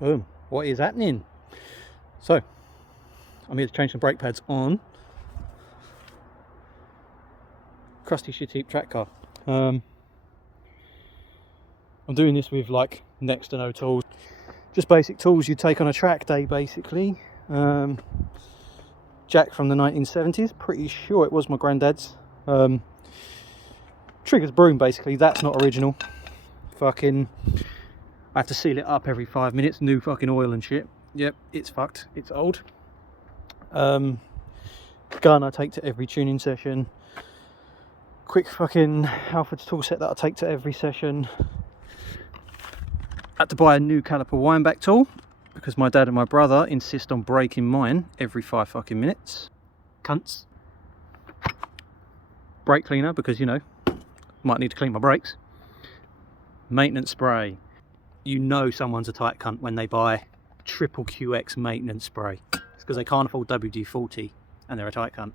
Boom. What is happening? So, I'm here to change some brake pads on crusty shitty track car. I'm doing this with like next to no tools, just basic tools you take on a track day basically. Jack from the 1970s, pretty sure it was my granddad's. Triggers broom basically, that's not original. Fucking, I have to seal it up every 5 minutes, new fucking oil and shit. Yep, it's fucked, it's old. Gun I take to every tuning session. Quick fucking Halford's tool set that I take to every session. Had to buy a new caliper wind back tool because my dad and my brother insist on breaking mine every 5 fucking minutes. Cunts. Brake cleaner because, you know, might need to clean my brakes. Maintenance spray. You know someone's a tight cunt when they buy triple QX maintenance spray. It's because they can't afford WD-40 and they're a tight cunt.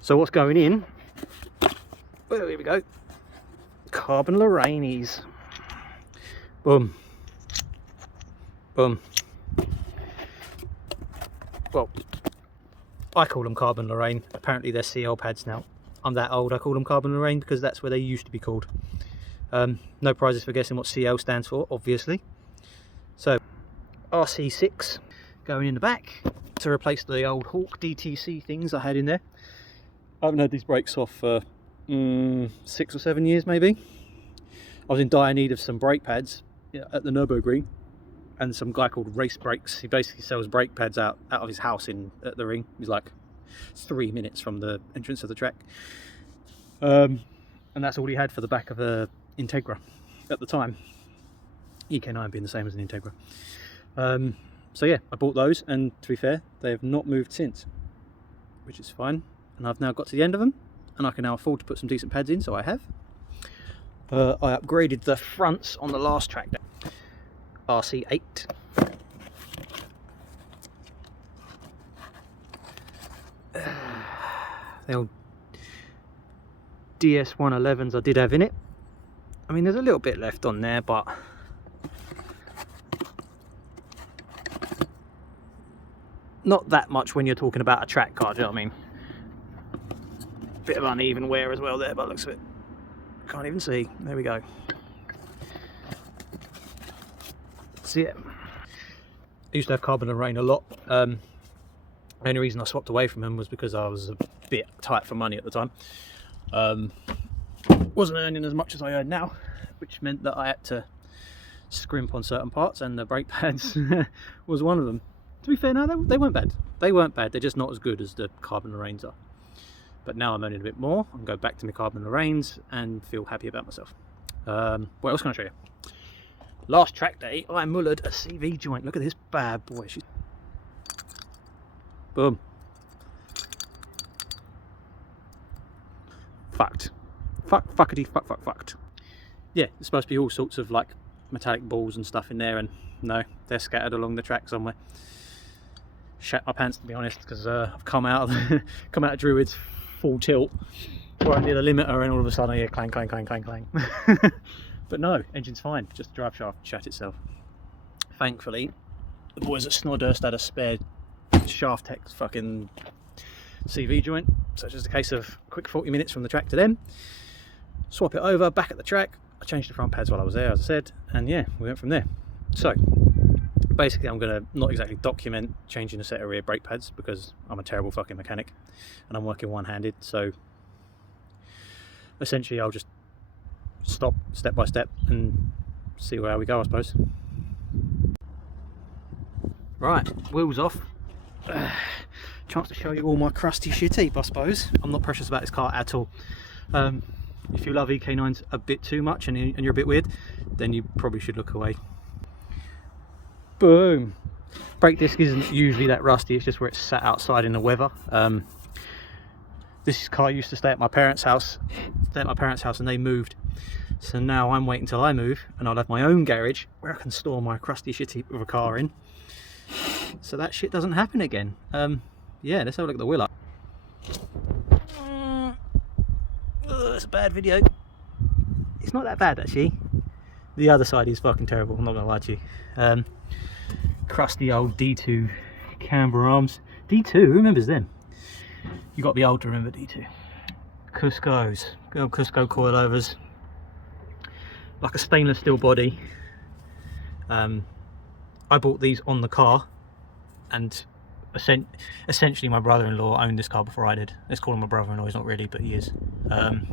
So what's going in? Well, here we go. Carbon Lorraine's. Boom. Boom. Well, I call them Carbon Lorraine. Apparently they're CL pads now. I'm that old, I call them Carbon Lorraine because that's where they used to be called. No prizes for guessing what CL stands for, obviously. So, RC6 going in the back to replace the old Hawk DTC things I had in there. I haven't had these brakes off for 6 or 7 years maybe. I was in dire need of some brake pads at the Nürburgring, and some guy called Race Brakes, he basically sells brake pads out of his house at the ring. He's like 3 minutes from the entrance of the track. And that's all he had for the back of a Integra at the time. EK9 being the same as an Integra. So yeah, I bought those, and to be fair, they have not moved since, which is fine. And I've now got to the end of them, and I can now afford to put some decent pads in, so I have. I upgraded the fronts on the last track day. RC8. The old DS111s I did have in it. I mean, there's a little bit left on there, but not that much when you're talking about a track car, do you know what I mean? Bit of uneven wear as well there, by the looks of it. Can't even see. There we go. See it. I used to have Carbon Lorraine a lot. The only reason I swapped away from them was because I was a bit tight for money at the time. Wasn't earning as much as I earn now, which meant that I had to scrimp on certain parts, and the brake pads was one of them. To be fair, no, they weren't bad. They weren't bad. They're just not as good as the Carbon Lorraines are. But now I'm earning a bit more. I can go back to my Carbon Lorraines and feel happy about myself. What else can I show you? Last track day, I mullered a CV joint. Look at this bad boy. Boom. Fucked. Fuckity fucked. Yeah, there's supposed to be all sorts of like metallic balls and stuff in there, and no, they're scattered along the track somewhere. Shat my pants, to be honest, because I've come out of Druids full tilt, where I near the limiter, and all of a sudden I hear clang clang clang clang clang. But no, engine's fine, just the drive shaft shat itself. Thankfully, the boys at Snodhurst had a spare shaft tech fucking CV joint, so it's just a case of quick 40 minutes from the track to them, swap it over, back at the track. I changed the front pads while I was there, as I said, and yeah, we went from there. So basically I'm going to not exactly document changing a set of rear brake pads because I'm a terrible fucking mechanic and I'm working one-handed, so essentially I'll just stop step by step and see where we go, I suppose. Right, wheels off. Chance to show you all my crusty shit heap, I suppose. I'm not precious about this car at all. If you love EK9s a bit too much and you're a bit weird, then you probably should look away. Boom. Brake disc isn't usually that rusty, it's just where it's sat outside in the weather. This car used to stay at my parents' house. And they moved. So now I'm waiting till I move and I'll have my own garage where I can store my crusty shit heap of a car in. So that shit doesn't happen again. Yeah, let's have a look at the wheel up. It's a bad video. It's not that bad actually. The other side is fucking terrible, I'm not gonna lie to you. Crusty old D2 camber arms. D2, who remembers them? You got to be old to remember D2. Cusco's, good old Cusco coilovers, like a stainless steel body. I bought these on the car, and essentially my brother-in-law owned this car before I did. Let's call him my brother-in-law, he's not really, but he is. And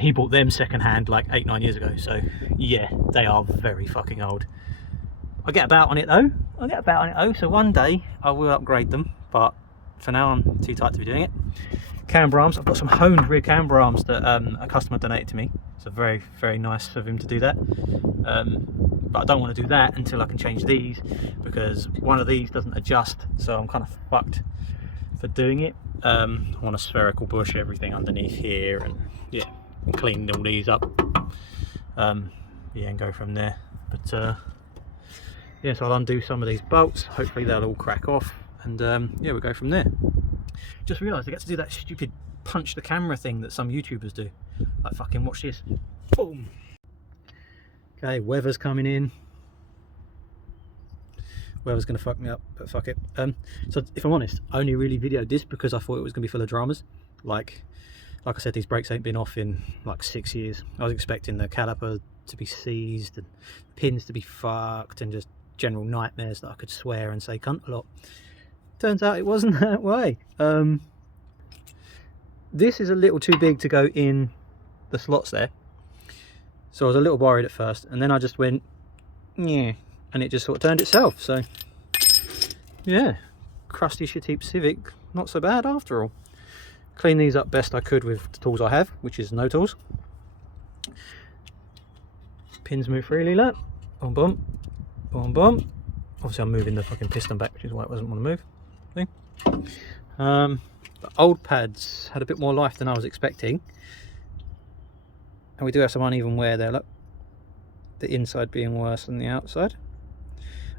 he bought them second-hand like 8-9 years ago, so yeah, they are very fucking old. I get about on it though, so one day I will upgrade them, but for now I'm too tight to be doing it. Camber arms, I've got some honed rear camber arms that a customer donated to me, so very, very nice of him to do that. But I don't want to do that until I can change these, because one of these doesn't adjust, so I'm kind of fucked for doing it. I want a spherical bush, everything underneath here, and yeah, and clean all these up. Yeah, and go from there. But yeah, so I'll undo some of these bolts, hopefully they'll all crack off, and yeah, we'll go from there. Just realised I get to do that stupid punch the camera thing that some YouTubers do. Like, fucking watch this. Boom! Okay, weather's coming in. Weather's gonna fuck me up, but fuck it. So if I'm honest, I only really videoed this because I thought it was gonna be full of dramas. Like I said, these brakes ain't been off in like 6 years. I was expecting the caliper to be seized and pins to be fucked and just general nightmares that I could swear and say cunt a lot. Turns out it wasn't that way. This is a little too big to go in the slots there, so I was a little worried at first, and then I just went yeah, and it just sort of turned itself. So yeah, crusty shitty Civic, not so bad after all. Clean these up best I could with the tools I have, which is no tools. Pins move freely, look. Boom boom boom boom. Obviously I'm moving the fucking piston back, which is why it doesn't want to move. The old pads had a bit more life than I was expecting, and we do have some uneven wear there, look. The inside being worse than the outside.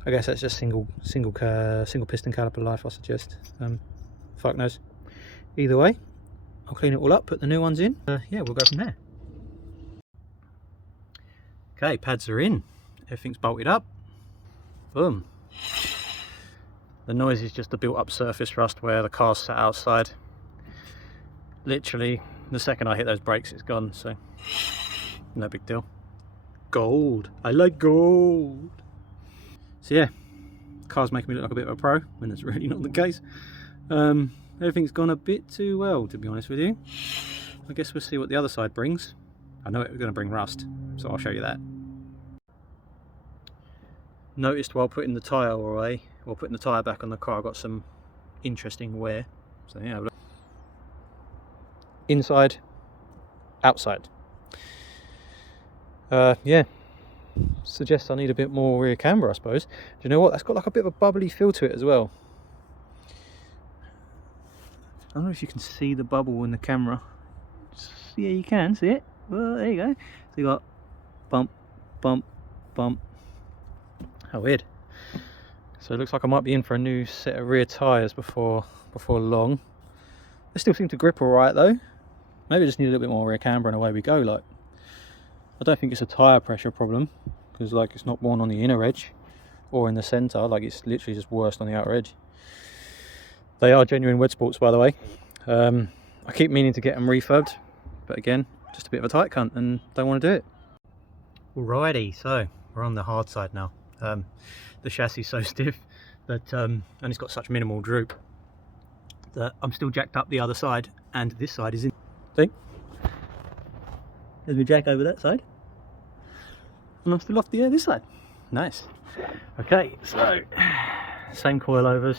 I guess that's just single piston caliper life, I suggest. Fuck knows. Either way, I'll clean it all up, put the new ones in. Yeah, we'll go from there. Okay, pads are in, everything's bolted up. Boom. The noise is just the built up surface rust where the car's sat outside. Literally, the second I hit those brakes, it's gone, so no big deal. Gold. I like gold. So yeah, car's making me look like a bit of a pro when it's really not the case. Everything's gone a bit too well, to be honest with you. I guess we'll see what the other side brings. I know it's going to bring rust, so I'll show you that. Noticed while putting the tyre away, or putting the tyre back on the car, I got some interesting wear. So yeah, inside, outside. Yeah, suggests I need a bit more rear camber, I suppose. Do you know what? That's got like a bit of a bubbly feel to it as well. I don't know if you can see the bubble in the camera. Yeah, you can see it. Well, there you go. So you got bump, bump, bump. How weird. So it looks like I might be in for a new set of rear tyres before long. They still seem to grip all right though. Maybe I just need a little bit more rear camber and away we go. Like, I don't think it's a tyre pressure problem, because like it's not worn on the inner edge or in the centre. Like, it's literally just worse on the outer edge. They are genuine Wed Sports, by the way. I keep meaning to get them refurbed, but again, just a bit of a tight cunt and don't want to do it. Alrighty, so we're on the hard side now. The chassis is so stiff that and it's got such minimal droop that I'm still jacked up the other side, and this side is in. See? There's my jack over that side, and I'm still off the air this side. Nice. Okay, so same coilovers.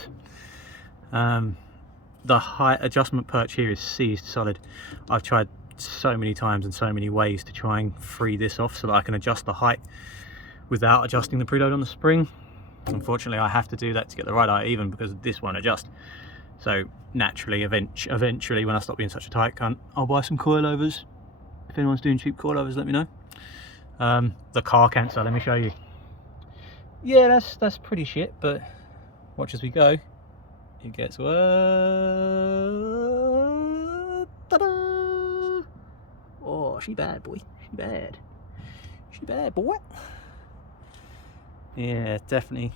The height adjustment perch here is seized solid. I've tried so many times and so many ways to try and free this off so that I can adjust the height without adjusting the preload on the spring. Unfortunately, I have to do that to get the right height even, because this won't adjust. So naturally, eventually, when I stop being such a tight cunt, I'll buy some coilovers. If anyone's doing cheap coilovers, let me know. The car cancer, let me show you. Yeah, that's pretty shit, but watch as we go. It gets ta-da! Oh, she bad, boy. She bad. She bad, boy. Yeah, definitely.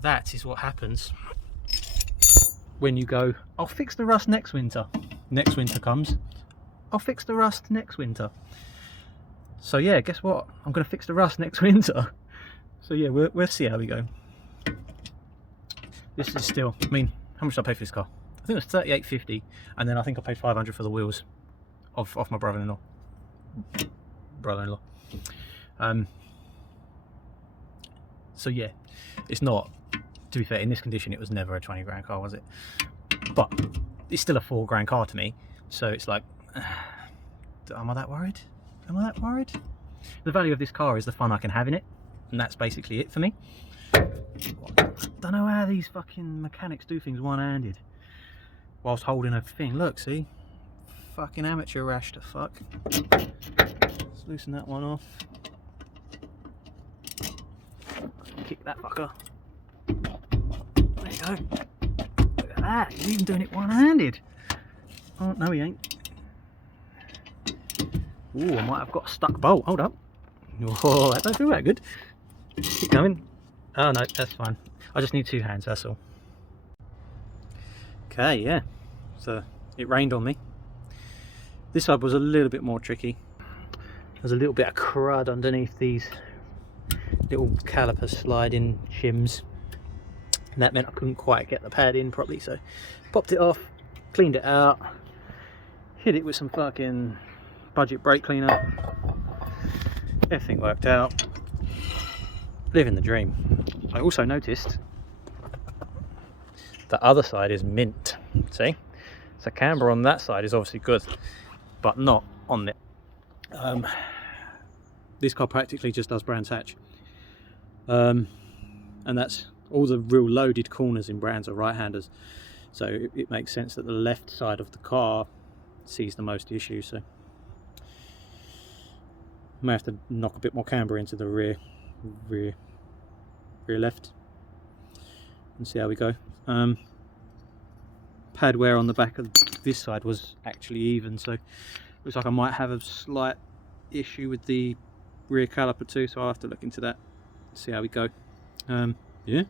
That is what happens when you go, I'll fix the rust next winter. Next winter comes, I'll fix the rust next winter. So yeah, guess what? I'm going to fix the rust next winter. So yeah, we'll see how we go. This is still, I mean, how much did I pay for this car? I think it was $38.50, and then I think I paid $500 for the wheels off my brother-in-law. So yeah, it's not, to be fair, in this condition it was never a 20 grand car, was it? But it's still a $4 grand car to me, so it's like, am I that worried? Am I that worried? The value of this car is the fun I can have in it, and that's basically it for me. Don't know how these fucking mechanics do things one-handed whilst holding a thing. Look, see? Fucking amateur rash to fuck. Let's loosen that one off. Kick that fucker. There you go. Look at that. He's even doing it one-handed. Oh, no he ain't. Ooh, I might have got a stuck bolt. Hold up. Oh, that don't feel that good. Keep going. Oh no, that's fine. I just need 2 hands, that's all. Okay, yeah. So it rained on me. This side was a little bit more tricky. There's a little bit of crud underneath these little caliper sliding shims. And that meant I couldn't quite get the pad in properly, so popped it off, cleaned it out, hit it with some fucking budget brake cleaner. Everything worked out. Living the dream. I also noticed the other side is mint. See? So camber on that side is obviously good, but not on the this car practically just does Brands hatch, and that's all the real loaded corners in Brands are right-handers, so it makes sense that the left side of the car sees the most issue. So I may have to knock a bit more camber into the rear left and see how we go. Pad wear on the back of this side was actually even, so it looks like I might have a slight issue with the rear caliper too, so I'll have to look into that, see how we go. Yeah,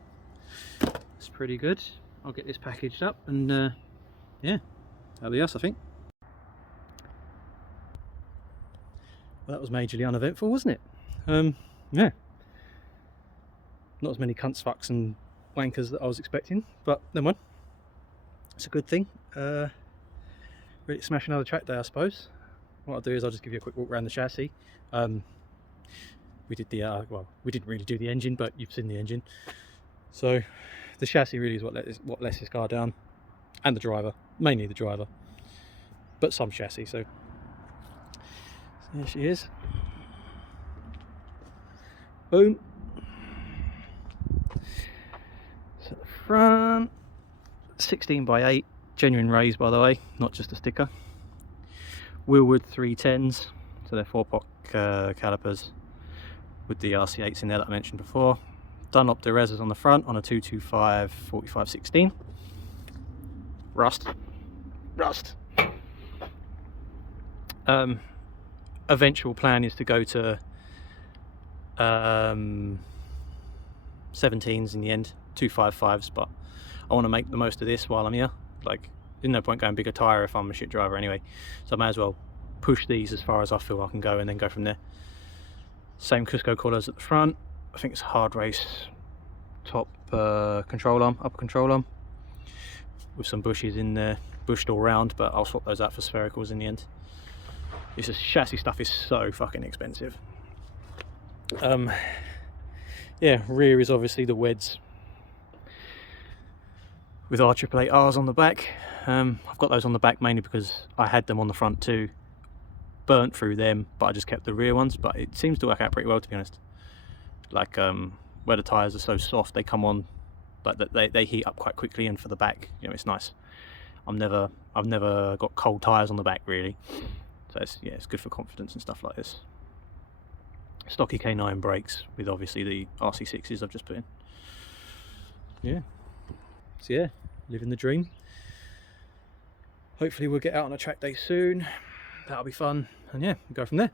it's pretty good. I'll get this packaged up and yeah, that'll be us, I think. Well, that was majorly uneventful, wasn't it? Yeah, not as many cunts, fucks and wankers that I was expecting, but never mind. It's a good thing. Ready to smash another track day, I suppose. What I'll do is I'll just give you a quick walk around the chassis. We did the well, we didn't really do the engine, but you've seen the engine. So the chassis really is what lets this car down, and the driver, mainly the driver, but some chassis. So there she is. Boom. So the front, 16x8, genuine rays by the way, not just a sticker. Wheelwood 310s, so they're 4-pot calipers with the RC8s in there that I mentioned before. Dunlop Derezas on the front on a 225 4516. Rust. Eventual plan is to go to 17s in the end, 255s, but I want to make the most of this while I'm here. Like, there's no point going bigger tyre if I'm a shit driver anyway, so I may as well push these as far as I feel I can go and then go from there. Same Cusco collars at the front. I think it's hard race top control arm, upper control arm, with some bushes in there, bushed all round, but I'll swap those out for sphericals in the end. This chassis stuff is so fucking expensive. Yeah, rear is obviously the Weds with R888Rs on the back. I've got those on the back mainly because I had them on the front too, burnt through them, but I just kept the rear ones. But it seems to work out pretty well, to be honest. Like where the tyres are so soft, they come on, like they heat up quite quickly, and for the back, you know, it's nice. I've never got cold tyres on the back really, so it's, yeah, it's good for confidence and stuff like this. Stock EK9 brakes with obviously the RC6s I've just put in. Yeah, so yeah, living the dream. Hopefully we'll get out on a track day soon, that'll be fun, and yeah, we'll go from there.